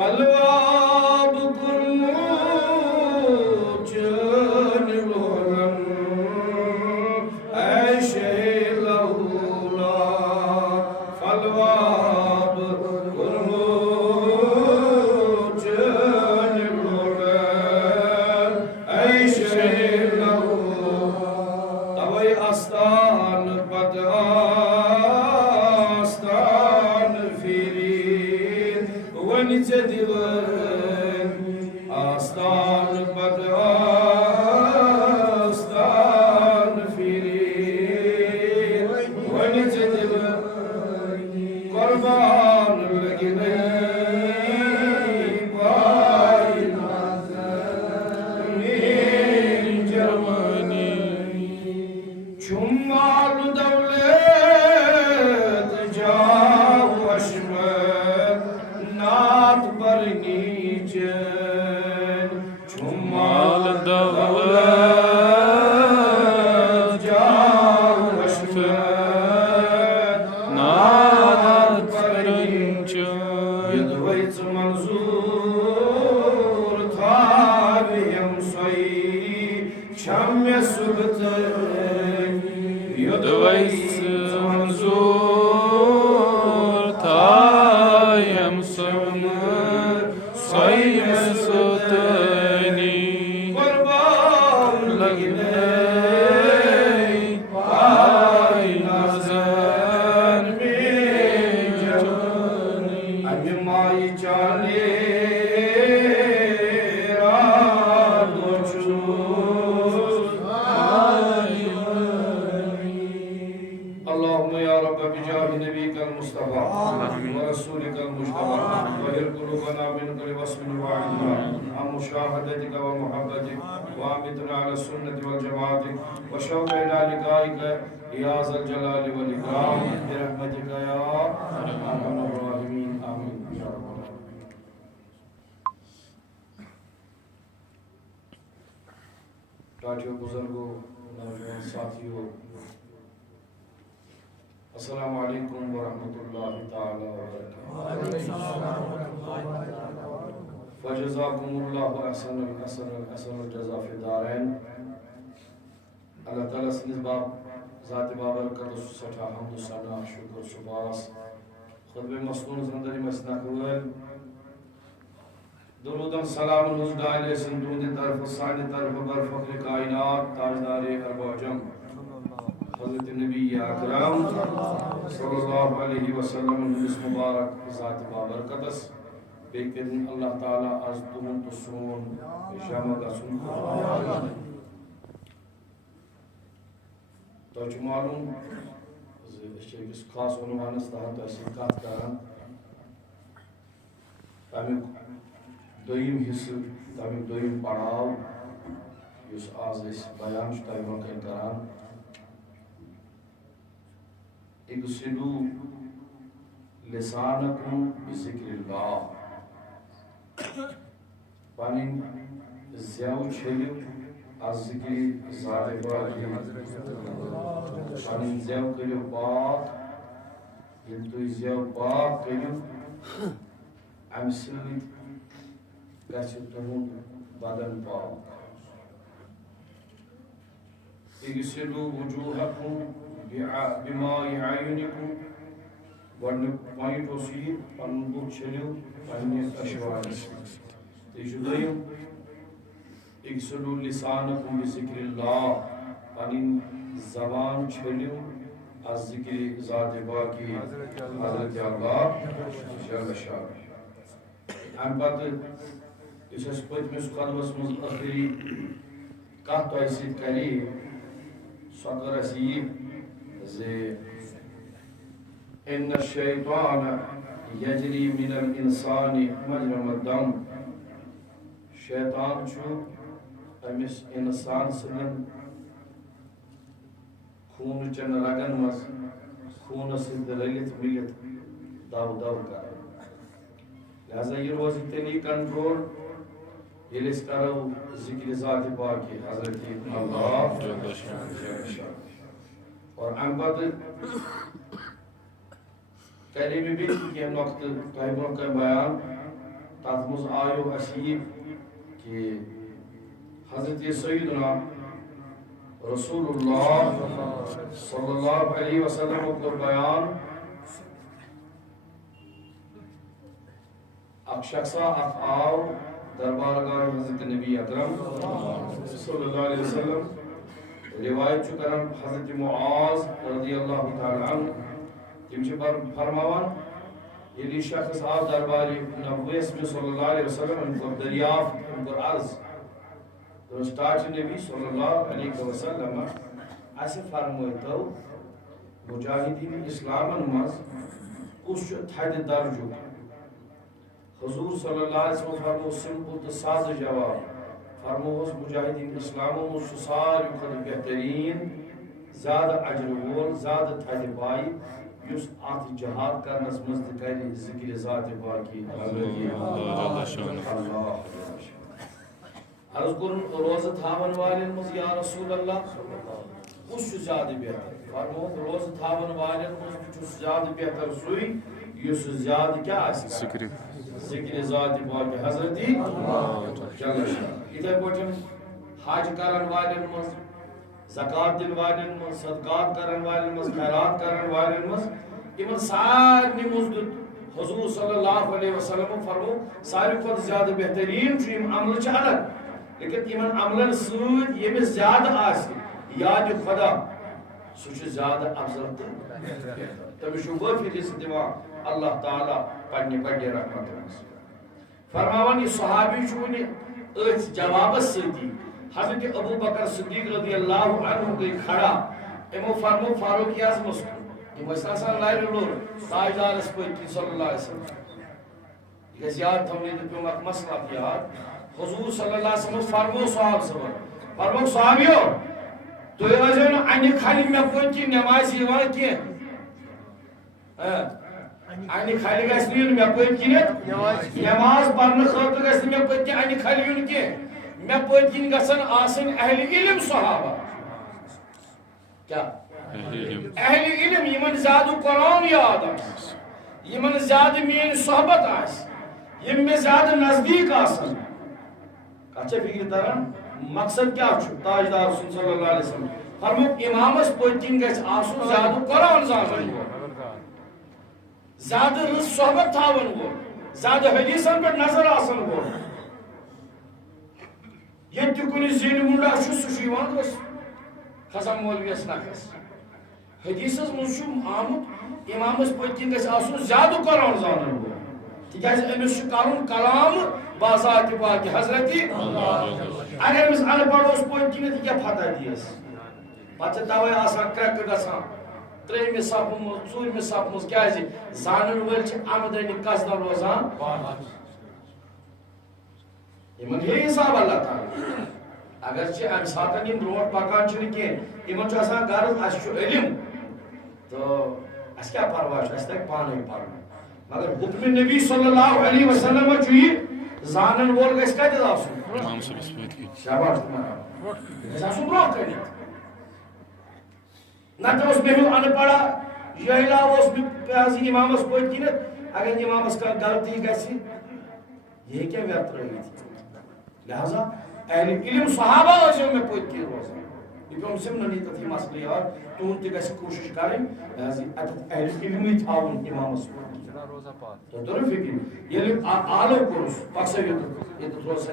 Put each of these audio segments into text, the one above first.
فالواب kurmucun rolan eşe laula falvab kurmucun rolan eşe laula tavay astan astan firin venice divan astan astan firin venice divan kurban lagine vay nazmin Germani Çummal devlet cavaşmet naat barnicen Çummal devlet cavaşmet naat barnicen Yedvayt manzur tabiyem sayı Şamme subtın Yedvayt manzur tayem sayem sutani Kurban laginey Ay nazan min jani Ami mai jani اللهم يا رب بجاه نبيك المصطفى ورسولك المجتبى وهر قلوبنا من كل وصف واحد عن مشاهدتك ومحبتك وامتنا على السنة والجماعة وشوقنا لقائك يا ذا الجلال والإكرام برحمتك يا أرحم الراحمين آمين يا رب العالمين ٹاٹیو بزرگوں نوجوان ساتھیوں السلام علیکم ورحمۃ اللہ تعالی وبرکاتہ فجزاکم اللہ احسن الجزا فی الدارین اللہ تعالیٰ سنز باب ذات بابرکت سٹھا حمد ثنا شکر سپاس خطبہ مسنون زندگی مسنا قول درودن سلام روز ڈالے سندون دی طرف سانی طرف برفقر کائنات تاجدار ارب و عجم حضرت نبی اکرم صلی اللہ علیہ وسلم اس مبارک ذات بابرکتس بیکرین اللہ تعالیٰ از تمن تسون شامد اسن تو چھ معلوم اس خاص عنوان اس تحت ایسی کات کران تامیک دویم حصہ تامیک دویم پڑھاو یس آز اس بیان شتائی مکن کران اغسلوا لسانکم بذکر اللہ پانی زیو چھلیو از ذکر ذات باقی پانی زیو کریو پاک یل تو زیو پاک کریو ام سۭتۍ گژھِ تُہُنٛد بدن پاک اغسلوا وجوہکم بماء عیونکم گۄڈنیُک پویِنٹ اوس یہِ پنُن بُتھ چھٔلِو پننہِ اشوارَس تہٕ یہِ چھُ دوٚیِم اغسلوا لسانکم بذکر اللہ پنٕنۍ زبان چھٔلِو از ذکر ذات باقی حضرت اللہ جل شانہ امہِ پتہٕ یُس اَسہِ پٔتمِس خطبس منٛز ٲخری کتھ تۄہہِ سۭتۍ کرے سۄ کٔر اَسہِ یہِ زِ ان الشیطان یجری من الانسان مجرم الدم شیطان چھُ أمِس انسان سٕنٛدٮ۪ن خوٗنٕچٮ۪ن رگن منٛز خوٗنس سۭتۍ رٔلِتھ مِلِتھ دو دو کران لہذا یہ روز تیلی کنٹرول ییٚلہِ أسۍ کرو ذکر ذات باقی حضرت اللہ اور امہِ پتہٕ کرے مےٚ بیٚیہِ کینٛہہ نۄقطہٕ تۄہہِ برونٛہہ کَنہِ بیان تات مز آیو اسیب کہ حضرت سیدنا رسول اللہ صلی اللہ علیہ وسلم کو بیان اک شخصا اک آو دربارگاہ حضرت نبی اکرم صلی اللہ علیہ وسلم روایت چھ کرن حضرت معاذ رضی اللہ تعالی عنہ تم چھ فرماوان یلی شخص آو درباری نبویس میں صلی اللہ علیہ وسلم ان کو دریافت ان کو عرض رسٹاچ نبی صلی اللہ علیہ وسلم ایسے فرمویتو مجاہدین اسلامن مز اس تھد درجو حضور صلی اللہ علیہ وسلم فرمو سمپل تو ساز جواب فرمو مجاہدین اسلاموں مز ساری خود بہترین زیادہ اجر وول زیادہ تھد بائی یس آت جہاد کرنس مز کری ذکر ذات باقی اللہ عرض کرن روز تھاون والن مز یا رسول اللہ اس زیادہ بہتر فرمو روز تھاون والن مز زیادہ بہتر سوئی یس زیادہ کیا ذکر ذات باقی حضرتی چلو اتھے پٹھن حج کرن والن مز زکات دل والن مز صدقات کرن والن مز خیرات کرن والن مز ان سارے مز حضور صلی اللہ علیہ وسلم فرمو ساری کھت زیادہ بہترین عمل الگ لیکن ان عملن سۭتۍ ییٚمِس زیادہ آسہِ یاد خدا سُہ چھُ زیادہ افضل تہٕ تٔمِس چھُ وٲفِد حصہٕ دِوان اللہ تعالیٰ پننہِ بڑِ رحمتہِ منٛز فرماوان یہِ صحابی چھُ وُنہِ أتھۍ جوابس سۭتی حضرت ابو بکر صدیق رضی اللہ عنہ گٔے کھڑا یِمو فرمو فاروق اعظمس کُن یِم ٲسۍ آسان لرِ لوٚر تاجدارس پٔتۍ کِنۍ صلی اللہ علیہ وسلم یہِ گژھِ یاد تھاوُن ییٚتہِ پیوٚم اکھ مسئلہ اکھ یاد حضور صلی اللہ علیہ وسلم فرمو صحاب صبر فرمو صحابیو تُہۍ ٲسۍزیو نہٕ انہِ کھالہِ مےٚ پٔتۍ کِنۍ نٮ۪مازِ یِوان کینٛہہ انہِ کھالہِ گژھِ نہٕ یُن مےٚ پٔتۍ کِنٮ۪تھ نٮ۪ماز پرنہٕ خٲطرٕ گژھِ نہٕ مےٚ پٔتۍ کِنۍ انہِ کھالہِ یُن کینٛہہ مےٚ پٔتۍ کِنۍ گژھن آسٕنۍ اہلِ علم صحابہ کیٛاہ اہلِ علم یِمن زیادٕ قرآن یاد آسہِ یِمن زیادٕ میٲنۍ صحبت آسہِ یِم مےٚ زیادٕ نزدیٖک آسن کتھ چھا فکر تران مقصد کیا تاجدار صلی اللہ علیہ وسلم فرموک امامس پٔتۍ کِنۍ گژھِ آسُن زیادٕ قرآن زانن وول زیادٕ رٕژ صحبت تھاون وول زیادٕ حدیثن پٮ۪ٹھ نظر آسن وول ییٚتہِ تہِ کُنہِ زِنہِ مُنڈا چھُ سُہ چھُ یِوان کھسان مولویس نکھس حدیثس منٛز چھُ آمُت امامس پٔتۍ کِنۍ گژھِ آسُن زیادٕ قرآن زانن وول تِکیٛازِ أمِس چھُ کرُن کلام بازات باقی حضرتی اگر أمِس ان پڑھ اوس پٔتۍ کِنٮ۪تھ یہِ کیٛاہ فتح دِیس پتہٕ چھِ توے آسان کرٛٮ۪کہٕ گژھان ترٛیٚیمہِ صفہٕ منٛز ژوٗرمہِ صفہٕ منٛز کیٛازِ زانن وٲلۍ چھِ آمدنی قصدن روزان یِمن ہیٚیہِ حساب اللہ تعالیٰ اگر چھِ امہِ ساتہٕ یِم برونٛٹھ پکان چھِنہٕ کینٛہہ یِمن چھُ آسان غرض اَسہِ چھُ علم تہٕ اَسہِ کیٛاہ پرواے چھُ اَسہِ تگہِ پانے پرُن مگر حکم نبی صلی اللہ علیہ وسلم چھُ یہِ زانن وول گژھِ کتٮ۪تھ آسُن شاباش گژھِ آسُن برونٛہہ کٔنِتھ نتہٕ اوس بِہِو ان پڑھا یہلا اوس حظ امامس پٔتۍ کِنٮ۪تھ اگر امامس کانٛہہ غلطی گژھِ یہِ ہیٚکہِ ویٚتھ ترٲوِتھ لہذا اہل علم صحابہ ٲسِو مےٚ پٔتۍ کِنۍ روزان یہ پیوٚم سِمنن ییٚتٮ۪تھ یہِ مسلہٕ یاد تُہُنٛد تہِ گژھِ کوٗشِش کَرٕنۍ لہذا اتٮ۪تھ اہل علمٕے تھاوُن امامس تو توٚر فکر ییٚلہِ آلو کوٚرُس پکسا ییٚتٮ۪تھ روزا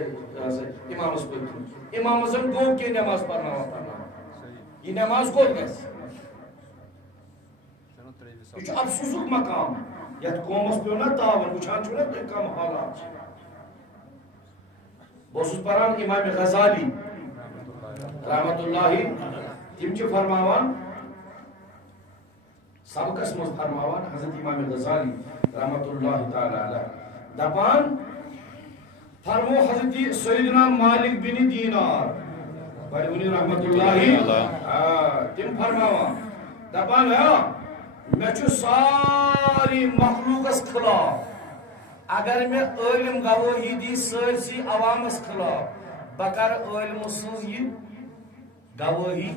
امامس پٔتۍ کِنۍ امامس زن گوٚو کینٛہہ نٮ۪ماز پرناوان یہِ نٮ۪ماز کوٚت گژھِ یہ چھُ افسوسُک مقام یتھ قومس پیوٚو نا تاوَن وٕچھان چھُو نا تُہۍ کم حالات چھِ بہٕ اوسُس پران امام غزالی رحمت اللہ تِم چھِ فرماوان سبقس منٛز فرماوان حضرت امام غزالی رحمت اللہ تعالیٰ علیہ دپان فرمو حضرت سیدنا مالک بن دینار بڑی رحمت اللہ تم فرماوان دپان مےٚ چھُ ساری مخلوقس خلاف اگر مےٚ عٲلم گوٲہی دی سٲرسٕے عوامس خلاف بہٕ کرٕ عٲلمہٕ سٕنٛز یہِ گوٲہی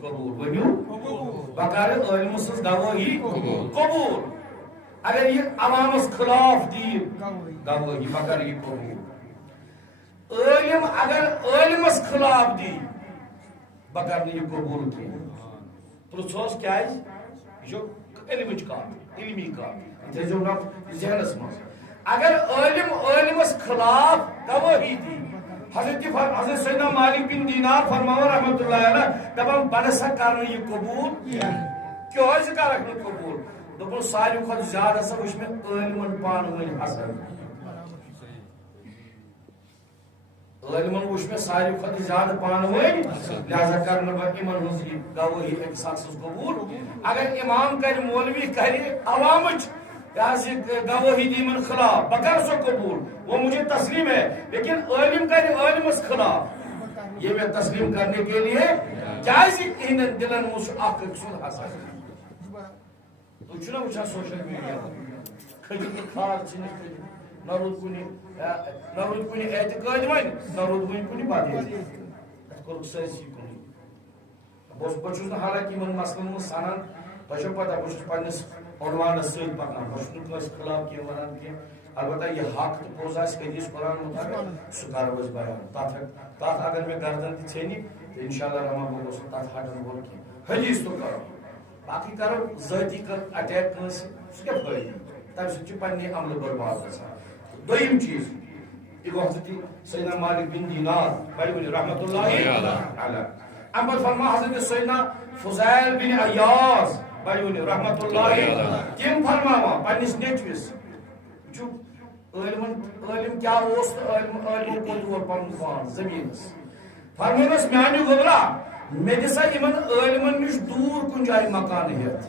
قبوٗل ؤنِو بہٕ کرٕ عٲلمہٕ سٕنٛز گوٲہی قبوٗل اگر یہ عوامس خلاف دی گواہی مگر یہ قبول عالم اگر عالمس خلاف دی بگر یہ قبول کی پرچھوس کیا یہ علمچ کات علمی کات تھو ذہنس مز اگر عالم عالمس خلاف گواہی دی حضرت سیدنا مالک بن دینار فرماوا رحمۃ اللہ علیہ دپان بڑا سا کرنا یہ قبول کیوں کرک نا قبول دپن ساروی کھت زیادہ سا وچ میں عالمن پان ون حسن عالمن وچ میں ساروی کھت زیادہ پان ون لہذا کرنا بہ امن ہز گواہی ایک شخص قبول اگر امام کر مولوی کر عوامچ گواہی دی من خلاف بکر سو قبول وہ مجھے تسلیم ہے لیکن عالم کر عالمس خلاف یہ میں تسلیم کرنے کے لیے جائز ان دلن مس اخ سن حسن تو چھنا وچھا سوشل میڈیا کھجی خار چھن نرود کنی اعتقاد ون نرود کنی بادی کور سرسی کنی بوس بچوس نہ حالانکہ من مسئلن من سنان تہ پتہ بس پنس عنوانس ست پکان بس خلاف کی ونان کی البتہ یہ حق تو پوز آس حدیث قرآن مطابق سہ کرو اس بیان تت اگر میں گردن تہ ژھینی تو انشاءاللہ رحمان بول تت ہٹن وول کی حدیث تو کرو باقی کرو ذاتی کر اٹیک کنس سہ کیا فائدہ تم سہ پنہ عمل برباد گژھان دویم چیز یہ حضرت سیدنا مالک بن دینار بھائی رحمۃ اللہ علیہ امر فرما حضرت سیدنا فضیل بن عیاض بھائی رحمۃ اللہ کم فرماوا پنس نیچوس عالم کیا عالم کو پن پان زمین فرمانس میانہ گبرا مے دسا ان عالمن نش دور کن جائے مکان ہیت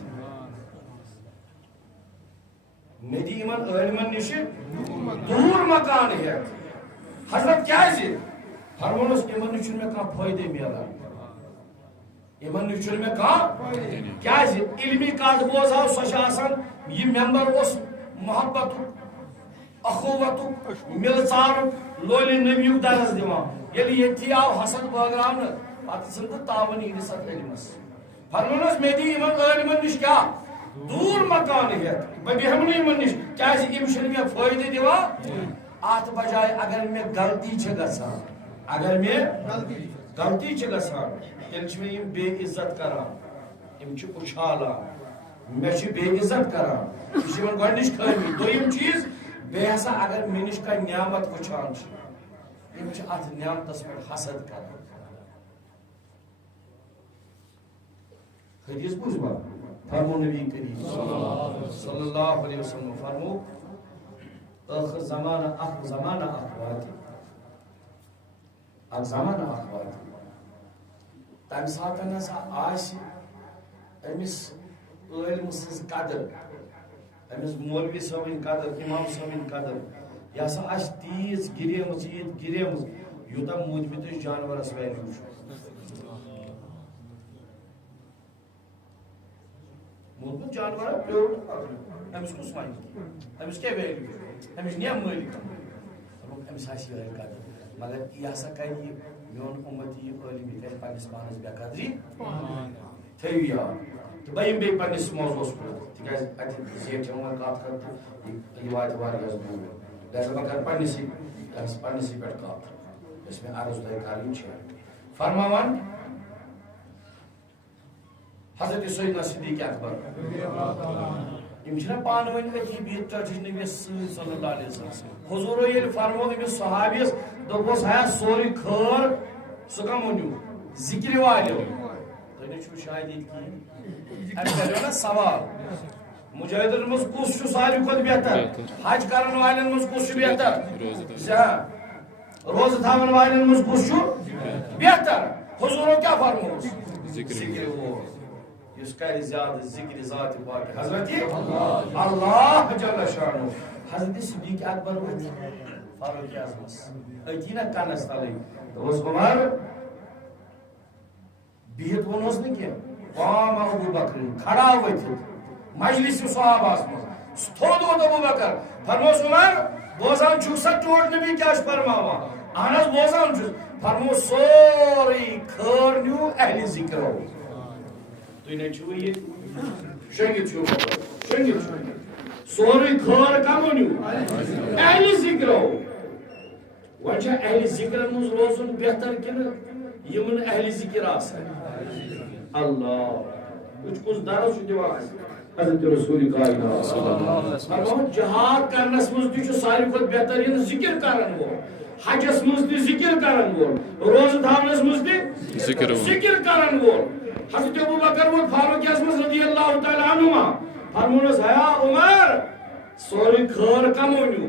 مے دی ان عالمن نش دور مکان ہیت حضرت کیا فرمانس ان نش مے کھانا فائدہ ملان ان نش مے کھانا کیا علمی کت بوزاو سہ یہ ممبر اس محبت اخوت ملچار لول نبی درس دان یل آو حسد بٲگراونہ پتہ ژھن تعاون انس ات علمس فرمانس مے دی ان عالمن نش کیا دور مکان ہیت بہ بیہم ان نش کیا مے فائدہ دِوان ات بجائے اگر مے غلطی چھ گژھان اگر مے غلطی چھ گژھان تیل چھ مے بے عزت کران چھ اچھالان مے چھ بے عزت کران یہ چھ گۄڈنِچ خٲمی دوٚیِم چیز بے ہسا اگر مے نش کانٛہہ نعمت وٕچھان چھ ات نعمتس پٮ۪ٹھ حسد کران حدیث بوزوا فرمو نبی کریم صلی اللہ علیہ وسلم فرمو آخر زمانہ اخ واتہِ تمہِ ساتہٕ ہسا آسہِ أمِس عٲلِم سٕنٛز قدر أمِس مولوی صٲبٕنۍ قدر امام صٲبٕنۍ قدر یہِ ہسا آسہِ تیٖژ گِریمٕژ ییٖژ گِریمٕژ یوٗتاہ موٗدمٕتِس جانورس ویلیوٗ چھُ موٗدمُت جانور پیوٚر أمِس کُس وَنہِ أمِس کیٛاہ ویلیوٗ چھُ أمِس نِیا مٲلِک دوٚپُکھ أمِس آسہِ یِہوٚے قدر مگر یہِ ہسا کرِ یہِ میون اُمتی یہِ عٲلِم یہِ کرِ پننِس پانس بے قدری تھٲیِو یاد تہٕ بہٕ یِمہٕ بیٚیہِ پننِس موضوعس کُن تِکیٛازِ اتہِ زیٹھٮ۪م وۄنۍ کتھ کر تہٕ یہِ واتہِ واریاہس دوٗر لہذا بہٕ کرٕ پننِسٕے پٮ۪ٹھ کتھ یۄس مےٚ عرض تۄہہِ کرٕنۍ چھِ فرماوان حضرت سیدنا صدیق اکبر یم چھنا پانہٕ ؤنۍ أتھی بِہِتھ چٲٹھِس نبیَس سۭتۍ صلی اللہ علیہ وسلم حضوٗرو ییٚلہِ فرمو أمِس صحابیَس دوٚپُس ہیا سورُے خٲر سُہ کم ووٚنیو ذِکرِ والیو تُہۍ نَے چھُو شاید ییٚتہِ کِہیٖنۍ اَسہِ کریو نا سوال مجاہدن منٛز کُس چھُ ساروی کھۄتہٕ بہتر حج کرن والٮ۪ن منٛز کُس چھُ بہتر روزٕ تھاون والٮ۪ن منٛز کُس چھُ بہتر حضوٗرو کیٛاہ فرمووُس ذِکرِ وول یُس کرِ زیادٕ ذِکرِ ذاتِ پاکہِ حضرت اللہ جل شانہ حضرت صدیق اکبر ؤتھۍ فاروق اعظمس أتی نا کنس تلٕے دوٚپُس عمر بِہِتھ ووٚنُس نہٕ کینٛہہ قام ابوٗ بکرٕنۍ کھڑا ؤتھِتھ مجلس صحابہس منٛز تھوٚد ووٚتھ ابوٗ بکر فرموس عمر بوزان چھُکھ سا ٹوٹھ نبی کیٛاہ چھُ فرماوان اہن حظ بوزان چھُس فرموس سورُے خٲر نیوٗ اہلِ ذِکرو تُہۍ نَے چھُوٕ ییٚتہِ شٔنگِتھ چھُو شٔنگِتھ چھُو سوري خور كمونيو أهل ذكره وجه أهل ذكر مز روزن بهتر كن يمن أهل ذكر آسان الله وش كوز دارس جواب حضرت رسول کائنات صلی اللہ علیہ وسلم جہاد کرنس مز تہ ساری کھت بہترین ذکر کرن وہ حجس مز تہ ذکر کرن وہ روز تھاونس مز تہ ذکر کرن وہ حضرت ابوبکر و فاروق اعظم رضی اللہ تعالی عنہما فرمونس ہے عمر سوری خیر کمونیو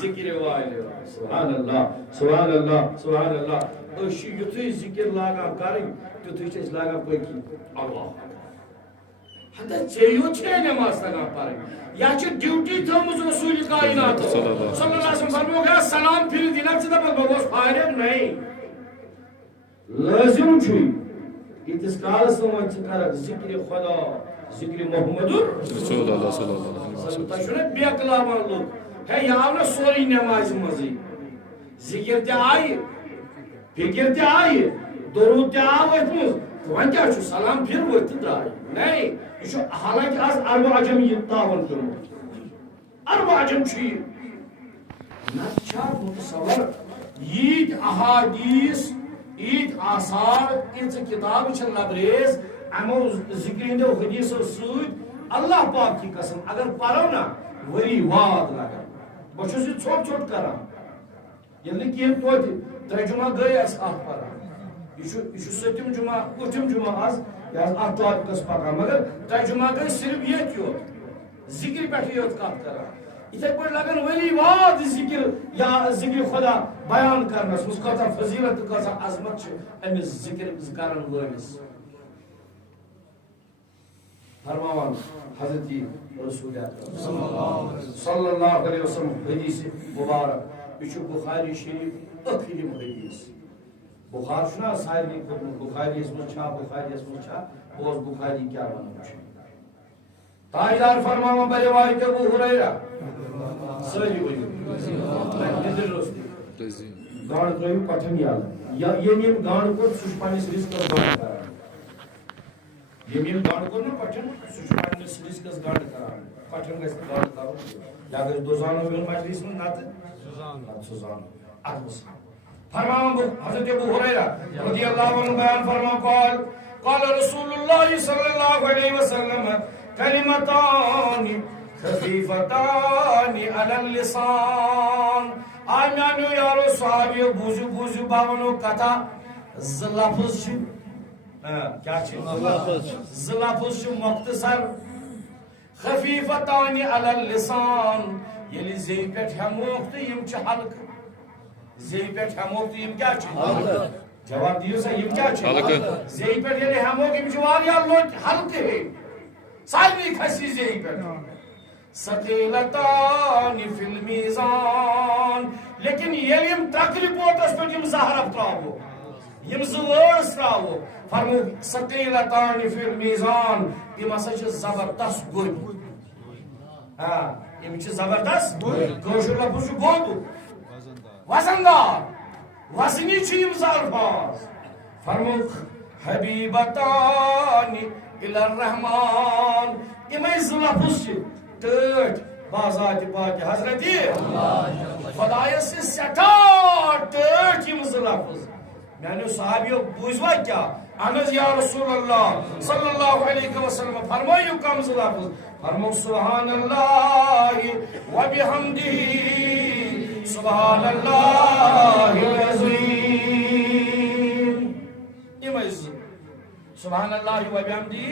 ذکر والے سبحان اللہ سبحان اللہ سبحان اللہ اش یتھی ذکر لاگا کرن تتھی چھ لاگا پکی اللہ حتى چیو چھے نماز تگا پڑھیں یا چھ ڈیوٹی تھومز رسول کائنات صلی اللہ علیہ وسلم فرموگا سلام پھر دینا چھ دبا بگوش فارغ نہیں لازم چھوئی اتس کال سمجھ کر ذکر خدا ذکر محمد رسول اللہ صلی اللہ علیہ وسلم تشنے بے کلامان لوگ ہے یہاں نہ سوری نماز مزی ذکر تے آئی فکر تے آئی درود تے آئی وان کیا چھو سلام پھر وہ اتدائی نہیں یہ حالانکہ آج عرب عجم یہ تعاون کرو عرب عجم چھی نچھا متصور یہ احادیث ایت آثار ایت کتاب چھن لبریز امو ذکر ہندو حدیث و سود اللہ پاک کی قسم اگر پڑھو نا وری واد لگا بچو سے چھوٹ چھوٹ کرا یعنی کہ ہم تو ترجمہ گئے اس آت پڑھا یہ ستم جمعہ اٹھم جمعہ آز یا آت ٹاپکس پکا مگر ترجمہ گئی صرف یہ کیوت ذکر پیٹھ یہ کات کرا اتھے پر لگن ولی واد ذکر یا ذکر خدا بیان کرنا اس کا فضیلت کا عظمت چھ امی ذکر کرن وٲلِس فرماوان حضرت رسول اکرم صلی اللہ علیہ وسلم حدیث مبارک یہ بخاری شریف ٲخرِم حدیث بخار چھنا سارے بخاری اس میں چھا بخاری اس میں چھا اور بخاری کیا بنا ہے تاجدار فرماوا بروایت ابو ہریرہ صحیح ہوئی گاڑ ترو پٹھن یاد یا یہ گاڑ کو سچ پانس رزق گاڑ کرا یہ گاڑ کو نہ پٹھن سچ پانس رزق گاڑ کرا پٹھن گس گاڑ کرو یا گس دوزانو ول مجلس میں نات سوزان ادمس فرمان حضرت ابو ہریرہ رضی اللہ عنہ بیان فرمان قال رسول اللہ صلی اللہ علیہ وسلم کلمتان خفیفتان علی اللسان آمیانو یارو صحابی بوزو بوزو باونو کتا زلافز کیا زلافز مختصر خفیفتان علی اللسان یلی زی پیٹ ہموخت یم چھ حلق زی پیٹ ہموخت یم کیا چھ جواب دیو سا یم کیا چھ زی پیٹ یلی ہموخت یم چواری اللہ حلق ہے سالمی کھسی زی پیٹ ثقیلتان فی المیزان لیکن یم تقریب پوٹس پر یم زہرب تراو یم زورس تراو فرمو ثقیلتان فی المیزان یم اسا چھ زبردست گوئی یم چھ زبردست گوشو لفظ گوگو وزندار وزنی چھ یم زرفاز فرمو حبیبتان الى الرحمن یم ایز لفظ چھ تیٹ بازات پاک حضرتی خدای سے سٹا تیٹ یم لفظ میں صحابیوں بوزوا کیا انس یا رسول اللہ صلی اللہ علیہ وسلم فرمائیو کم لفظ فرمو سبحان اللہ و بحمدہ سبحان اللہ العظیم امز سبحان اللہ و بحمدہ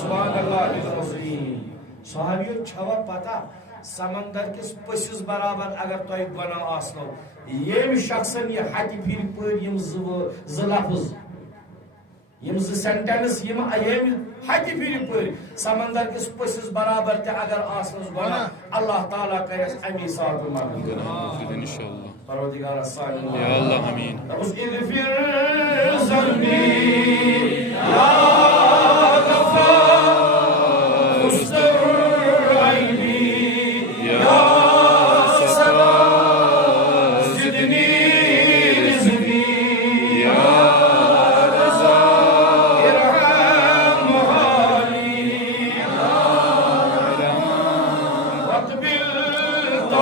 سبحان اللہ العظیم صحابیوں چھوا پتا سمندر کس پسیس برابر اگر تو ایک بنا آسنو یم شخصن یہ حتی پھر پر یم زلفظ یم سنٹنس یم حتی پھر پر سمندر کس پسیس برابر تے اگر آسنو بنا اللہ تعالیٰ کرس امی ساتھ مانگا انشاءاللہ پروردگار السلام یا اللہ امین اس اغفر ذنبی یا غفار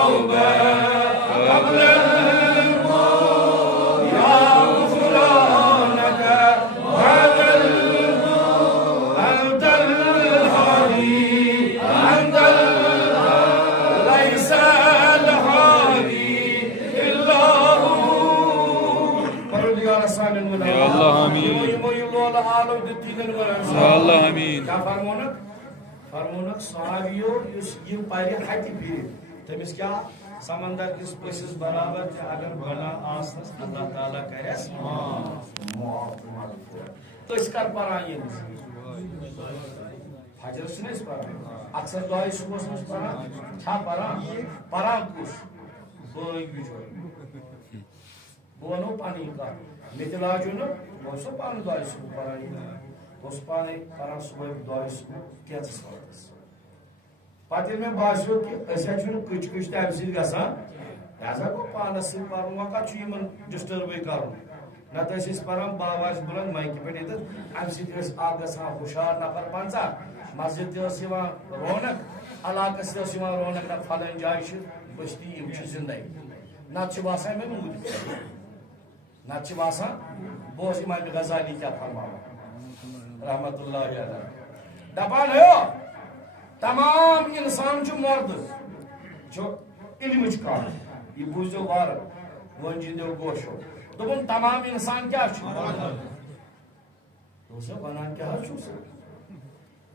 توبہ قبل الموت یا غفرانک بعد الموت انت الہادی انت لیس الہادی الا ہو پروردگار سانن ولا یا اللہ آمین یا اللہ آمین کیا فرمونک فرمونک صحابیو اس یہ پاری ہتی پھر تمس کیا سمندر کس پسس برابر تہ اگر گناہ آسنس اللہ تعالیٰ کرس معاف تو اس کر پران یہ فجر چھنس پران اکثر دعائی صبح چھنس پران چھا پران پران کس بٲگۍ بچور بہٕ ونو پنٕنۍ کتھ مےٚ تہِ لاجو نہٕ بہٕ اوسُس پانہٕ دعائی صبح پران بہٕ اوسُس پانے پران صبح دعائی صبح کینٛژس وقتس پتہٕ ییٚلہِ مےٚ باسیو کہِ أسۍ حظ چھُنہٕ کٕچ کٕچ تہِ اَمہِ سۭتۍ گژھان لہذا گوٚو پانس سۭتۍ پرُن وۄنۍ کتھ چھُ یِمن ڈسٹربٕے کرُن نتہٕ ٲسۍ أسۍ پران باو آسہِ بُلند مایکہِ پٮ۪ٹھ ییٚتٮ۪تھ اَمہِ سۭتۍ ٲسۍ اکھ گژھان ہُشار نفر 50 مسجد تہِ ٲس یِوان رونق علاقس تہِ ٲس یِوان رونق نہ فلٲنۍ جایہِ چھِ بستی یِم چھِ زندے نتہٕ چھِ باسان مےٚ موٗدۍ نتہٕ چھِ باسان بہٕ اوسُس امام غزالی کیٛاہ فرماوان رحمت اللہ علیہ دپان ہے تمام انسان چھُ مرد چھُ علمٕچ کتھ یہِ بوٗزِو وارٕ وٲنجِنٛدیو گوشو دوٚپُن تمام انسان کیٛاہ چھُ دوٚپُس ونان کیٛاہ حظ چھُکھ ژٕ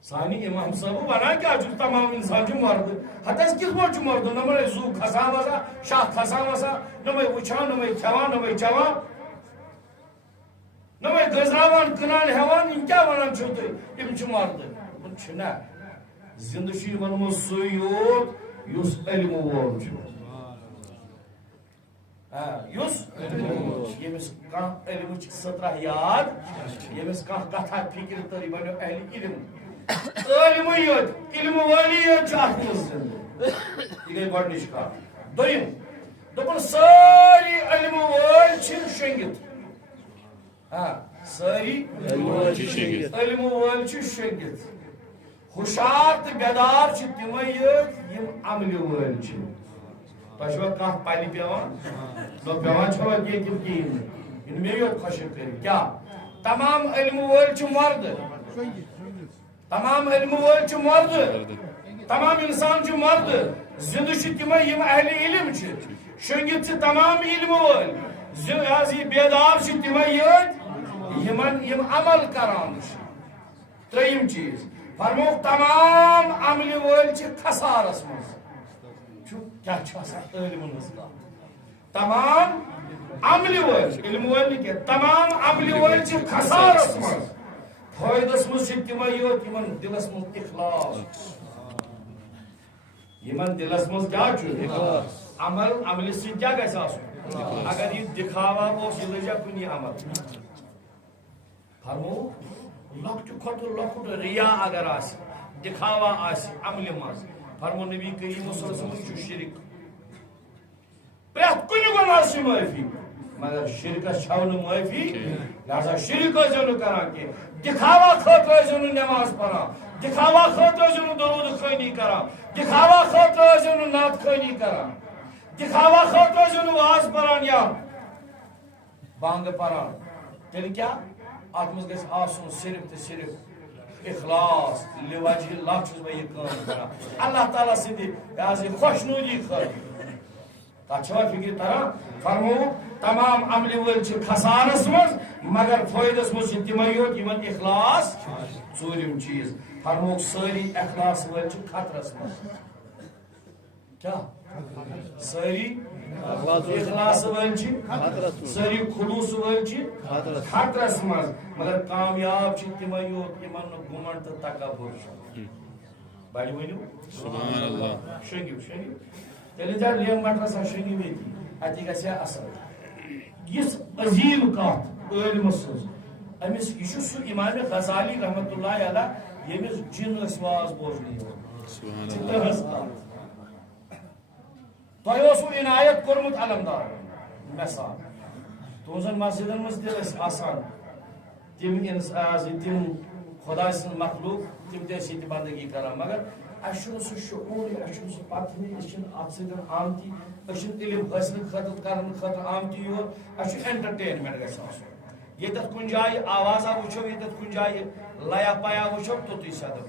سانہِ امام صٲبہٕ ونان کیٛاہ چھُکھ تمام انسان چھُ مرد ہتہٕ حظ کِتھ پٲٹھۍ چھُ مرد نمے زُو کھسان وسان شاہ کھسان وسان نمے وٕچھان نمے کھٮ۪وان نمے چٮ۪وان نمے گٔزراوان کٕنان ہٮ۪وان یِم کیٛاہ ونان چھِو تُہۍ یِم چھِ مرد دوٚپُن چھُنہ زندٕ چھُ یِمن منٛز سُے یوت یُس علمہٕ وول چھُ یُس ییٚمِس کانٛہہ علمٕچ سطرح یاد ییٚمِس کانٛہہ کتھا فکر تٔر یہِ بنیو اہلِ علم عٲلمٕے یوت علمہٕ وٲلی یوت چھُ اتھ منٛز زندٕ یہِ گٔے گۄڈنِچ کتھ دوٚیِم دوٚپُن سٲری علمہٕ وٲلۍ چھِ شۄنٛگِتھ سٲری علمہٕ وٲلۍ چھِ شۄنٛگِتھ ہُشار تہٕ بیدار چھِ تِمے یٲتۍ یِم عملہِ وٲلۍ چھِ تۄہہِ چھُوا کانٛہہ پلہِ پیوان پیوان چھوا کینٛہہ تِم کِہیٖنۍ نہٕ یِنہٕ مےٚ یوت خۄشِک کٔرِتھ کیٛاہ تمام علمہٕ وٲلۍ چھِ مرد تمام علمہٕ وٲلۍ چھِ مرد تمام انسان چھِ مرد زندٕ چھِ تِمے یِم اہلِ علم چھِ شۄنٛگِتھ چھِ تمام علمہٕ وٲلۍ حظ یہِ بیدار چھِ تِمے یٲتۍ یِمن یِم عمل کران چھِ ترٛیٚیِم چیٖز فرموکھ تمام عملہِ وٲلۍ چھِ خسارس منٛز کیٛاہ چھُ آسان عٲلمن ہٕنٛز کتھ تمام عملہِ وٲلۍ علمہٕ وٲلۍ نہٕ کینٛہہ تمام عملہِ وٲلۍ چھِ خسارس منٛز فٲیدس منٛز چھِ تِمے یوت یِمن دلس منٛز اخلاص یِمن دلس منٛز کیٛاہ چھُ عمل عملہِ سۭتۍ کیٛاہ گژھِ آسُن اگر یہِ دِکھاوا اوس یہِ لٔجا کُنی عمل فرمو لۄکٹہِ کھۄتہٕ لۄکُٹ ریا اگر آسہِ دِکھاوا آسہِ عملہِ منٛز فرمو نبی کریم صلی اللہ علیہ وسلم چھُ شرک پرٛٮ۪تھ کُنہِ گۄناہس چھِ معٲفی مگر شرکس چھو نہٕ معٲفی لہذا شرک ٲسۍزیو نہٕ کران کینٛہہ دِکھاوا خٲطرٕ ٲسۍزیو نہٕ نٮ۪ماز پران دِکھاوا خٲطرٕ ٲسۍزیو نہٕ درود خٲنی کران دِکھاوا خٲطرٕ ٲسۍزیو نہٕ نعت خٲنی کران دِکھاوا خٲطرٕ ٲسۍزیو نہٕ واز پران یا بانٛگ پران تیٚلہِ کیٛاہ اتھ منٛز گژھِ آسُن صرف تہٕ صرف اخلاص لِوجہِ اللہ چھُس بہٕ یہِ کٲم کران اللہ تعالیٰ سٕنٛدِ یہِ حظ یہِ خۄشنوٗدی خٲطرٕ تتھ چھوا فکر تران فرمو تمام عملہِ وٲلۍ چھِ خسارس منٛز مگر فٲیدس منٛز چھِ تِمے یوت یِمن اخلاص ژوٗرِم چیٖز فرموکھ سٲری اخلاص وٲلۍ چھِ خطرس منٛز کیٛاہ سٲری اخلاص وٲلۍ چھِ سٲری خلوٗص وٲلۍ چھِ خطرس منٛز مگر کامیاب چھِ تِمے یوت یِمن نہٕ گُمنڈ تہٕ تکبر چھُ بڑِ ؤنِو سبحان اللہ شۄنٛگِو شۄنٛگِو تیٚلہِ زیادٕ لیم مٹرس شۄنٛگِو ییٚتی اتی گژھِ ہا اصل یِژھ عظیٖم کتھ عٲلمہٕ سٕنٛز أمِس یہِ چھُ سُہ امام غزالی رحمتہ اللہ علیہ ییٚمِس جِن ٲسۍ واز بوزنہٕ یِوان تٕہٕنٛز کتھ تۄہہِ اوسوٕ عنایت کوٚرمُت علمدار مثال تُہنٛزن مسجدن منٛز تہِ ٲسۍ آسان تِم خۄداے سٕنٛز مخلوق تِم تہِ ٲسۍ ییٚتہِ بندگی کران مگر اشن سہ شعور اشن سہ پتہ ات سۭتۍ آمتی علم حٲصِل کرن خٲطرٕ آمتی یور انٹرٹینمنٹ گژھِ آسُن ییٚتٮ۪تھ کُنہِ جایہِ آوازا وٕچھو ییٚتٮ۪تھ کُنہِ جایہِ لیا پیا وٕچھو توٚتُے سدو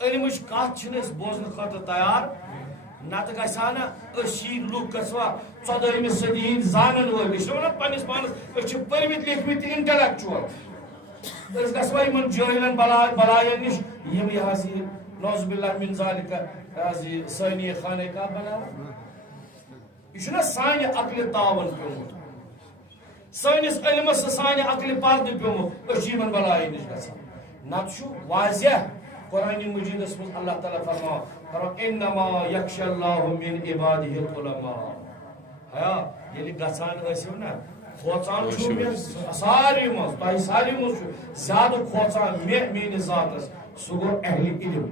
علمٕچ کتھ چھِنہٕ أسۍ بوزنہٕ خٲطرٕ تیار نتہٕ گژھِ ہا نہ أسۍ یہِ لُکھ گژھوا 14ہمہِ صدی ہٕنٛدۍ زانن وٲلۍ أسۍ چھِ وَنان پننِس پانس أسۍ چھِ پٔرمٕتۍ لیکھمٕتۍ تہِ انٹلیکچُوَل أسۍ گژھوا یِمن جٲہلن بلایَن نِش یِم یہِ حظ یہِ نعوذ باللہ من ذالِکَ حظ یہِ سٲنی خانہ کعبہ بناوان یہ چھُنہ سانہِ عقلہِ تاوَن پیوٚمُت سٲنِس علمس سانہِ عقلہِ پردٕ پیوٚمُت أسۍ چھِ یِمن بلایَن نِش گژھان نتہٕ چھُ واضح قرآن مجیدس منٛز اللہ تعالیٰ فرماوان انما یخشى اللہ من عباده العلماء ہیا ییٚلہِ گژھان ٲسِو نہ کھوژان چھُ مےٚ ساروی منٛز تۄہہِ ساروی منٛز چھُ زیادٕ کھوژان میٲنِس ذاتس سُہ گوٚو اہلِ علم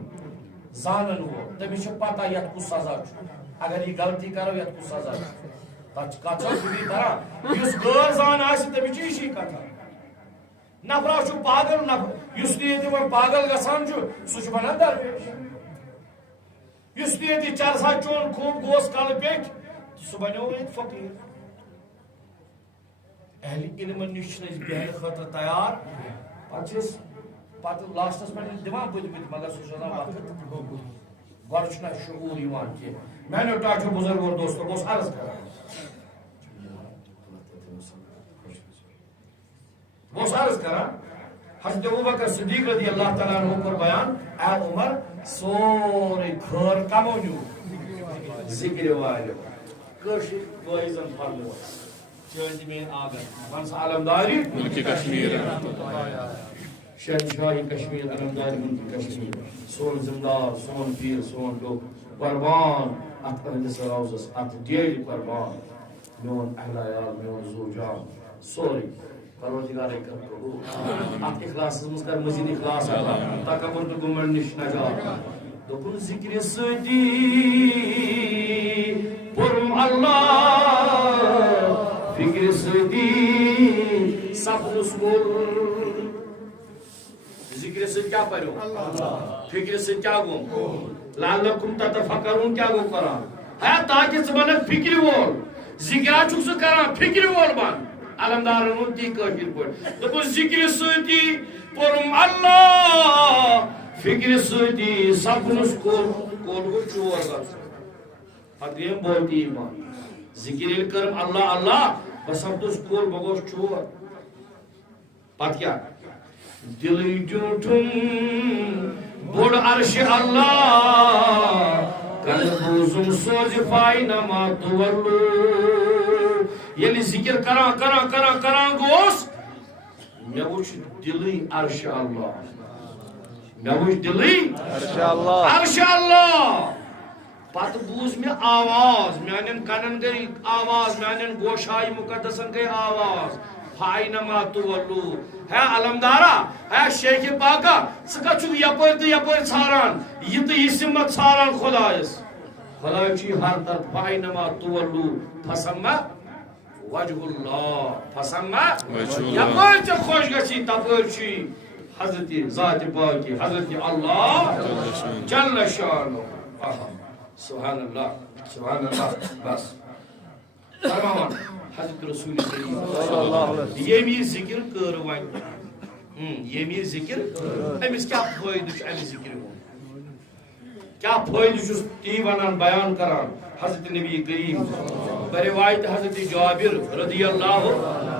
زانن وول تٔمِس چھِ پتہ یتھ کُس سزا چھُ اگر یہِ غلطی کرو یتھ کُس سزا چھُ تتھ چھِ کتھ سُلی کران یُس غٲر زان آسہِ تٔمِس چھِ یِشی کتھا نفرا چھُ پاگل نفر یُس تہِ ییٚتہِ وۄنۍ پاگل گژھان چھُ سُہ چھُ بنان درویش یُس تہِ ییٚتہِ چرسا چون خوب گوس کلہٕ پیٚٹھۍ سُہ بنیو ییٚتہِ فقیٖر اہلِ علمن نِش چھِنہٕ أسۍ بیٚہنہٕ خٲطرٕ تیار پتہٕ چھِ أسۍ پتہٕ لاسٹس پٮ۪ٹھ دِوان بٕتھِ بٕتھِ مگر سُہ چھُ آسان وقت گۄڈٕ چھُنہٕ اَسہِ شعوٗر یِوان کینٛہہ میانیو ٹاٹھیو بُزرگو دوستو بہٕ اوسُس عرض کران حضرت ابوبکر صدیق رضی اللہ تعالیٰ عنہ کوٚر بیان اے عمر سورُے خٲر کمو نیوٗ ذِکرِ والیو کٲشِر وٲعظن فرموو چٲنۍ دِ میٲنۍ آگن ون سا علمداری ملک کشمیر شہنشاہی کشمیر علمداری ملک کشمیر سون زمدار سون پیر سون ڈوٚب قربان اتھ أہندِس روزس اتھ ڈیرِ قربان میون اہل عیال میون زو جان سورُے پروردگارے کر قبول اتھ اخلاصس منٛز کر مزید اخلاص عطا تکبر تہٕ گُمنڈ نِش نجات دوٚپُن ذِکرِ سۭتی پوٚرُم اللہ فکرِ سۭتی سپنُس گوٚل ذِکرِ سۭتۍ کیٛاہ پرِو فکرِ سۭتۍ کیٛاہ گوٚو لعلکم تتفکرون کیٛاہ گوٚو قرآن ہے تاکہِ ژٕ بنکھ فکرِ وول ذِکرا چھُکھ ژٕ کران فکرِ وول بن علمدارن ہُنٛد تی کٲشِر پٲٹھۍ دوٚپُن ذِکرِ سۭتی پوٚرُم اللہ فکرِ سۭتی سپنُس کول کول گوٚو چور گژھُن پتہٕ گٔیم بولتی ایمان ذِکر ییٚلہِ کٔرٕم اللہ اللہ بہٕ سپدُس کول بہٕ گوٚوس چور پتہٕ کیٛاہ دِلٕے ڈیوٗٹھُم بوٚڑ عرشِ اللہ کنہٕ بوٗزُم سوزِ فاینما تولوٗ ییٚلہِ ذِکر کران گوس مےٚ وٕچھ دِلٕے عرشِ اللہ مےٚ وٕچھ دِلٕے عرشِ اللہ پتہٕ بوٗز مےٚ آواز میانٮ۪ن کنن گٔے آواز میانٮ۪ن گوشایہِ مُقدسن گٔے آواز فاینما تولوٗ ہے علمدارا ہے شیخِ پاکا ژٕ کتھ چھُکھ یپٲرۍ تہٕ یپٲرۍ ژھاران یہِ تہٕ یہِ سِمت ژھاران خۄدایس خۄداے چھُ یہِ ہر طرف فاینما تولوٗ فسما وجہ اللہ فسما یپٲرۍ ژےٚ خۄش گژھی تپٲرۍ چھُے حضرت ذاتِ پاکہِ حضرت اللہ جل شانُہ سبحان اللہ بس فرماوان حضرت رسول کریم ییٚمۍ یہِ ذِکر کٔر وۄنۍ ییٚمۍ یہِ ذِکر أمِس کیٛاہ فٲیدٕ چھُ اَمہِ ذِکرِ ہُنٛد کیٛاہ فٲیدٕ چھُس تی ونان بیان کران حضرت نبی کریم بروایت حضرت جابر رضی اللہ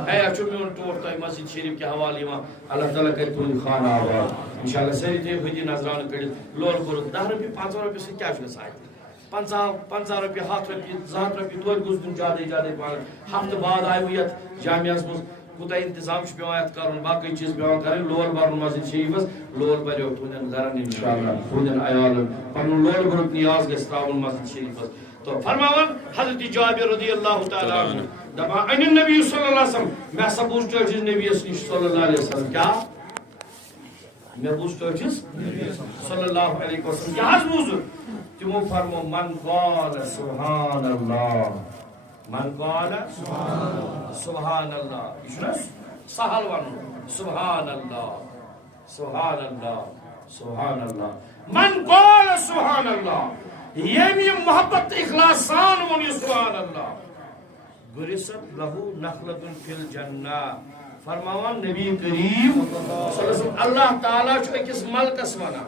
ہے اچھو میون ٹوٹ تۄہہِ مسجد شریف کے حوالہٕ یِوان اللہ تعالیٰ کرِ تُہُنٛد خانہ آباد انشاءاللہ سٲری تھٲیِو ہُدی نظرانہٕ کٔڑِتھ لول کوٚرُکھ 10 رۄپیہِ 15 رۄپیہِ سۭتۍ کیٛاہ چھُ گژھان اَتہِ 50 رۄپیہِ 100 رۄپیہِ 200 رۄپیہِ توتہِ گوٚژھ دیُن زیادَے پہن ہفتہٕ بعد آیہِ بہٕ یتھ جامعہس منٛز کوٗتاہ انتظام چھُ پیٚوان یتھ کرُن باقٕے چیٖز پیٚوان کرٕنۍ لول برُن مسجد شریفس لول بریو تُہنٛدٮ۪ن گرن انشاءاللہ تُہنٛدٮ۪ن عیالن پنُن لول بروٚت نیاز گژھِ تراوُن مسجد شریفس تو فرماون حضرت جابر رضی اللہ تعالیٰ عنہ دپان ان نبی صلی اللہ علیہ وسلم مےٚ ہسا بوٗز ٹٲٹھِس نبیس نِش صلی اللہ علیہ وسلم کیٛاہ مےٚ بوٗز ٹٲٹھِس صلی اللہ علیہ وسلم کیٛاہ حظ بوٗزُکھ تِمو فرمو من قال سبحان اللہ من قال سبحان اللہ یہِ چھُنہ سہل ونُن سبحان اللہ سبحان اللہ سبحان اللہ من قال سبحان اللہ یمی محبت اخلاص سان ونی سبحان اللہ گرست لہو نخلت فی الجنہ فرماوان نبی کریم صلی اللہ علیہ وسلم اللہ تعالیٰ چھو اکس ملکس ونا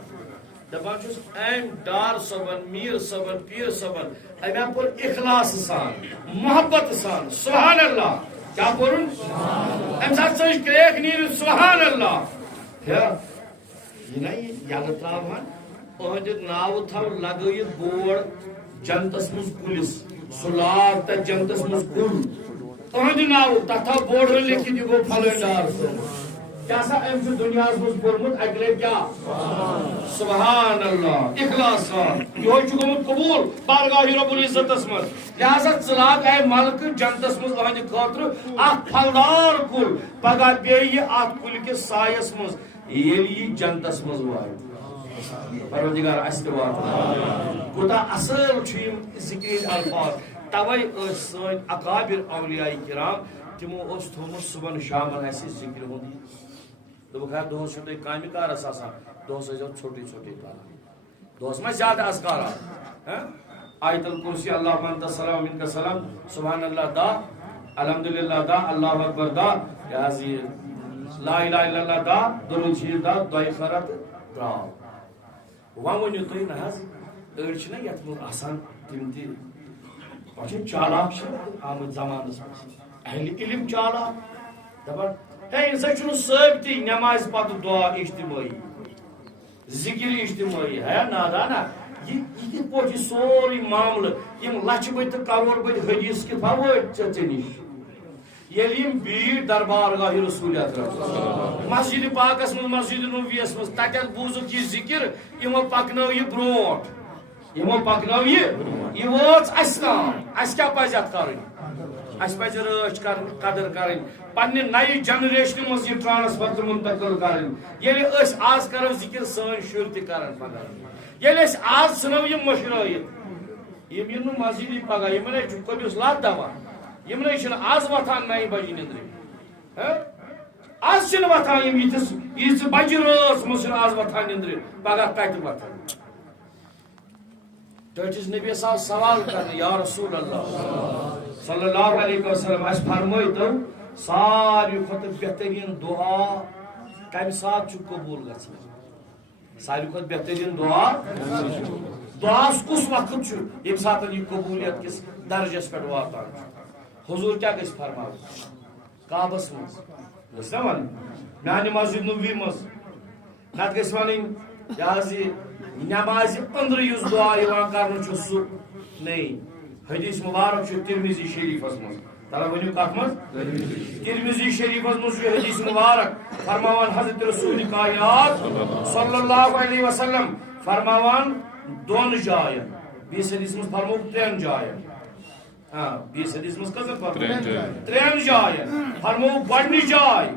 دپان چھس ایم ڈار صبن میر صبن پیر صبن ایم پر اخلاص سان محبت سان سبحان اللہ کیا پورن ام ساتھ سنش کریک نیر سبحان اللہ یہ نہیں یاد تراوان اہد ناو تھا لگویت بور جنتس مز کلس سلار تا جنتس مز کل اہد ناو تھا بور لکھی دی گو پھلن ڈار کیا سا ام سے دنیا مز پورمت اگلے کیا سبحان اللہ اخلاص یہ چکمت قبول بارگاہ رب العزت اسمت لہذا چلاک اے ملک جنتس مز اہد خاطر اخ پھلدار کل پگہ بیئی ات کل کے سایس مز یہ جنتس مز وائد پروردگار استوات کوتا اصل چھیم ذکر الفاظ توے سن اکابر اولیاء کرام تمو اس تھومت صبح شام ایسی ذکر ہوندی تو خیر دو چھوٹے کامی کار اساسا دو سے جو چھوٹی چھوٹی کار دو میں زیادہ اذکار آیت الکرسی اللہ من السلام منک السلام سبحان اللہ دا الحمدللہ دا اللہ اکبر دا یازی لا الہ الا اللہ دا درود شریف دا دعائی خرات دا وہاں ونیو تو نہ ارچ نہ یت مز آسان تم تی پچھے چالاک آمد زمانس اہل علم چالاک دپان ہے انسان چھنو ثابتی نماز پتہ دعا اجتماعی ذکر اجتماعی ہے نادانا یہ کت پوچھ سوری معاملہ یم لچھ بت کروڑ بت حدیث کے فوائد چنش یلیم بھیڑ دربارگاہ رسول اکرم مسجد پاکس من مسجد نبویس من تتن بوزک یہ ذکر یمو پکنو یہ برونٹ یمو پکنو یہ ووت اس تام اس کیا پزِ ات کرن اس پزِ رٲچھ کرن قدر کرن پنہ نئی جنریشن مز یہ ٹرانسفر منتقل کرن ییٚلہِ أسۍ آز کرو ذکر سٲنۍ شُرۍ تہِ کرن پگاہ ییٚلہِ أسۍ آز ژھٕنو یِم مٔشرٲیِتھ یِم یِن نہٕ مسجدی پگاہ یِمن ہے چھُ کٔمِس لت دوا یمنے چھن آز وتھان 9 بجے نندر آز چھن وتھان یم یتس بجہ رٲژ مز چھن آز وتھان نندر پگہ کتہ وتھان ٹچس نبی صاحب سوال کرنے یا رسول اللہ صلی اللہ علیہ وسلم اس فرمائی تو ساری کھت بہترین دعا کم سات چھ قبول گژھان ساری کھت بہترین دعا دعاس کس وقت چھ یم سات یہ قبولیت کس درجس پہ واتان حضور کیا گھس فرما کعبس مز نا ون میانہ مسجد نبوی مز نت گھس ون یہ نماز اندر اس دعا کرنا سہ نہیں حدیث مبارک ترمذی شریفس مز تلا ونیو کت مز ترمذی شریفس مز حدیث مبارک فرماوان حضرت رسول کائنات صلی اللہ علیہ وسلم فرماوان دون جائن بیس حدیث مز فرمو 3 جائن بیس حدیث مز کزن فرمو 3 جائن فرمو گۄڈنی جاے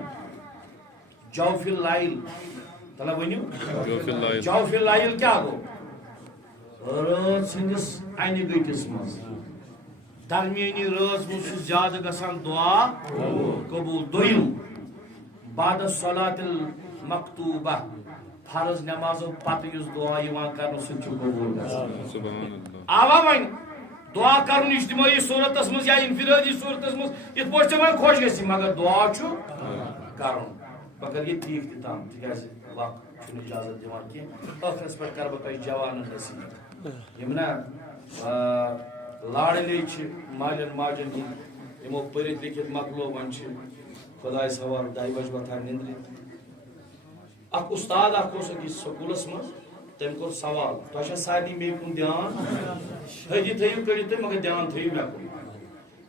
جوف اللیل تلا ونیو جوف اللیل کیا گو رات سندس انہ گٹس مز درمیانی رات مز زیادہ گژھان دعا قبول دویم بعد الصلاۃ المکتوبہ فرض نمازو پتہ یس دعا یوان کرنہ سہ چھ قبول گژھان سبحان اللہ آوا ون دعا کرن اجتماعی صورتس مز یا انفرادی صورتس مز یت پوچھ ژےٚ خۄش گژھی مگر دعا چھُ کرُن بہٕ کر یہ ٹھیک تہِ تام تِکیازِ وقت چھُنہٕ اجازت دِوان کینٛہہ ٲخرس پٮ۪ٹھ کرٕ بہٕ تۄہہِ جوانن نصیحت یِم نا لاڑلے چھِ مالٮ۪ن ماجٮ۪ن ہٕنٛدۍ یِمو پٔرِتھ لیکھِتھ مۄکلو وۄنۍ چھِ خۄدایس حوالہٕ 2 بجہِ وۄتھان نندرِ اکھ استاد اکھ اوس أکِس سکوٗلس منٛز تٔمۍ کوٚر سوال تۄہہِ چھا سارنٕے مےٚ کُن دھیان حٲجی تھٲیِو کٔڑِتھ تُہۍ مگر دھیان تھٲیِو مےٚ کُن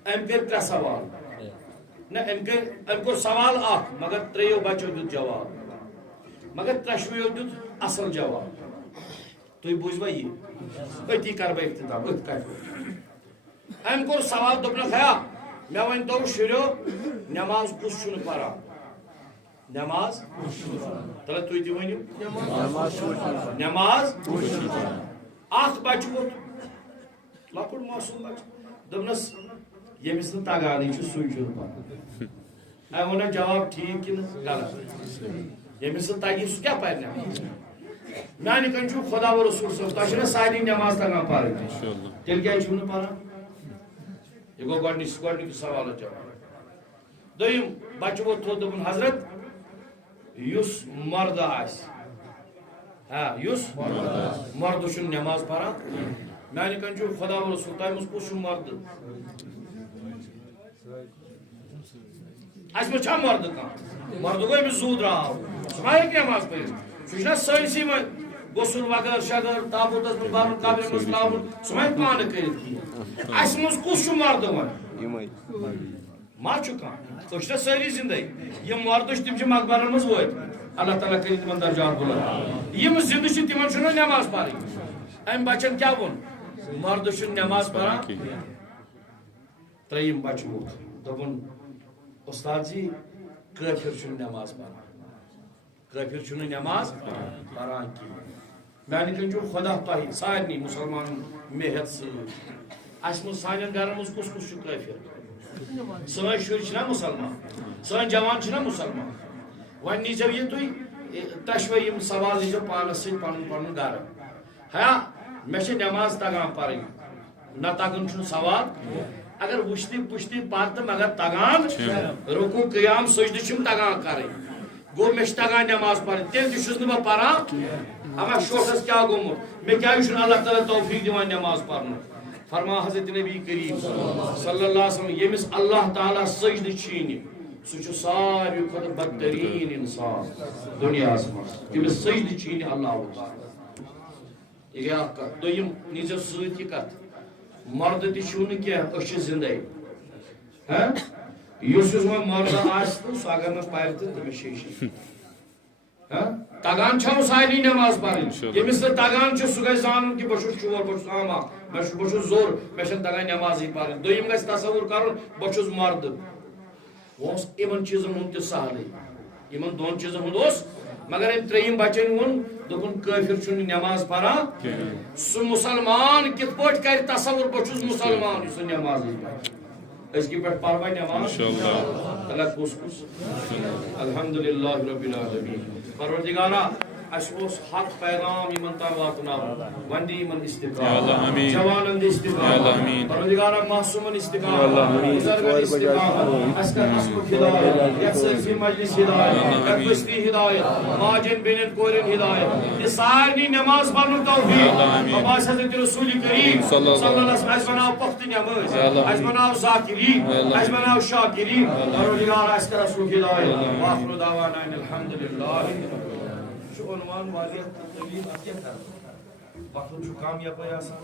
أمۍ کٔرۍ 3 سوال نہ أمۍ کوٚر سوال اکھ مگر 3 بچو دیُت جواب مگر 3 دیُت اصل جواب تُہۍ بوٗزوا یہِ أتی کرٕ بہٕ اختتام أتھۍ کتھِ أمۍ کوٚر سوال دوٚپنکھ ہیا مےٚ ؤنۍتو شُرٮ۪و نٮ۪ماز کُس چھُنہٕ پران نماز تلا تُہۍ تہِ ؤنِو نماز اکھ بچہ ووت لۄکُٹ معصوٗم بچہ دوٚپنس ییٚمِس نہٕ تگانٕے چھُ سُے چھُنہٕ پران أمۍ ووٚنُن جواب ٹھیٖک کِنہٕ غلط ییٚمِس نہٕ تگہِ سُہ کیٛاہ پرِ نٮ۪ماز میانہ کن چھو خدا و رسول صاحب تہ ساری نماز تگان پڑھ انشاءاللہ تیل کیا چھو نہ پڑھان یہ گو گۄڈنیُک سوال جواب دوٚیِم بچہ ووت تھوٚد دوٚپُن حضرت یُس مرد آسہِ یُس مرد چھُنہٕ نماز پران میانہ کن چھو خدا و رسول تۄہہِ منٛز کُس چھُ مرد اَسہِ منٛز چھا مرد کانٛہہ مرد گوٚو أمِس زوٗ درٛاو سُہ ما ہیٚکہِ نماز پٔرِتھ سُہ چھُنہ سٲنسٕے منٛز غسل وغٲر شغٲر تابوتس منٛز برُن قبرِ منٛز ترٛاوُن سُہ ما ہیٚکہِ پانہٕ کٔرِتھ کِہیٖنۍ اَسہِ منٛز کُس چھُ مرد وۄنۍ ما چھُ کانٛہہ أسۍ چھِنہ سٲری زِندَے یِم مرد چھِ تِم چھِ مقبرن منٛز وٲتۍ اللہ تعالیٰ کٔرِتھ تِمن درجات بُلند یِم زِندٕ چھِ تِمن چھُنہ نماز پرٕنۍ أمۍ بچن کیٛاہ ووٚن مرد چھُنہٕ نماز پران ترٛیٚیِم بچہٕ ووت دوٚپُن اُستاد جی کٲفِر چھُنہٕ نماز پران کٲفِر چھُنہٕ نماز پران کِہیٖنۍ میانہِ کِنۍ چھُ خدا تۄہہِ سارنٕے مُسلمانن مےٚ ہٮ۪تھ سۭتۍ اَسہِ منٛز سانٮ۪ن گرن منٛز کُس کُس چھُ کٲفِر سٲنۍ شُرۍ چھِنہ مُسلمان سٲنۍ جوان چھِنہ مُسلمان وۄنۍ نیٖزیو یہِ تُہۍ دۄشوے یِم سوال نیٖزیو پانس سۭتۍ پنُن پنُن گرٕ ہیا مےٚ چھِ نماز تگان پرٕنۍ نہ تگُن چھُنہٕ سوال اگر وٕچھتہِ پُچھتہِ پتہٕ مگر تگان رُکوٗع قیام سجدٕ چھِم تگان کرٕنۍ گوٚو مےٚ چھِ تگان نماز پرٕنۍ تیٚلہِ تہِ چھُس نہٕ بہٕ پران اما شوقس کیٛاہ گوٚمُت مےٚ کیٛازِ چھُنہٕ اللہ تعالیٰ توفیٖق دِوان نماز پرنُک فرما حضرت نبی کریم صلی اللہ علیہ وسلم ییٚمِس اللہ تعالیٰ سجدٕ چھیٖنہِ سُہ چھُ ساروی کھۄتہٕ بدتریٖن انسان دُنیاہس منٛز ییٚمِس سجدٕ چھیٖنہِ اللہ تعالیٰ یہِ گٔے اکھ کتھ دوٚیِم نیٖزیو سۭتۍ یہِ کتھ مرد تہِ چھُو نہٕ کینٛہہ أسۍ چھِ زِندَے یُس یُس وۄنۍ مرد آسہِ تہٕ سُہ اگر نہٕ پرِ تہٕ تٔمِس چھِ تگان چھو سارنٕے نماز پرٕنۍ ییٚمِس نہٕ تگان چھُ سُہ گژھِ زانُن کہِ بہٕ چھُس چور بہٕ چھُس آما بہٕ چھُس زوٚر مےٚ چھنہٕ تگان نمازٕے پرٕنۍ دوٚیِم گژھِ تصوُر کرُن بہٕ چھُس مرد وۄنۍ اوس یِمن چیٖزن ہُنٛد تہِ سہلٕے یِمن دۄن چیٖزن ہُنٛد اوس مگر أمۍ ترٛیٚیِم بچن ووٚن دوٚپُن کٲفِر چھُنہٕ نماز پران سُہ مُسلمان کِتھ پٲٹھۍ کرِ تصوُر بہٕ چھُس مُسلمان یُس نہٕ نمازٕے پرِ أزکہِ پٮ۪ٹھ پروا نماز اللہ کُس کُس الحمدللہ رب العالمین پروردگارا اَسہِ اوس حق پیغام یِمن تام واتناوُن وۄنۍ دِ یِمن استقامت جوانن دِ استقامت پروردگارا معصوٗمن استقامت بُزرگن استقامت اَسہِ کر اصلُک ہدایت یتھ سٲرسٕے مجلس ہدایت یتھ بستی ہدایت ماجٮ۪ن بیٚنٮ۪ن کورٮ۪ن ہدایت دِ سارنٕے نماز پرنُک توفیٖق عباس حضرت رسول کریم صلی اللہ علیہ وسلم اَسہِ بناو پختہٕ نمٲز اَسہِ بناو ذاکرین اَسہِ بناو شاکرین پروردگارا اَسہِ کر اصلُک ہدایت وآخر دعوانا ان الحمدللہ عنوان واریاہ طویل اتھ کیٛاہ کرٕ وقت چھُ کم یپٲرۍ آسان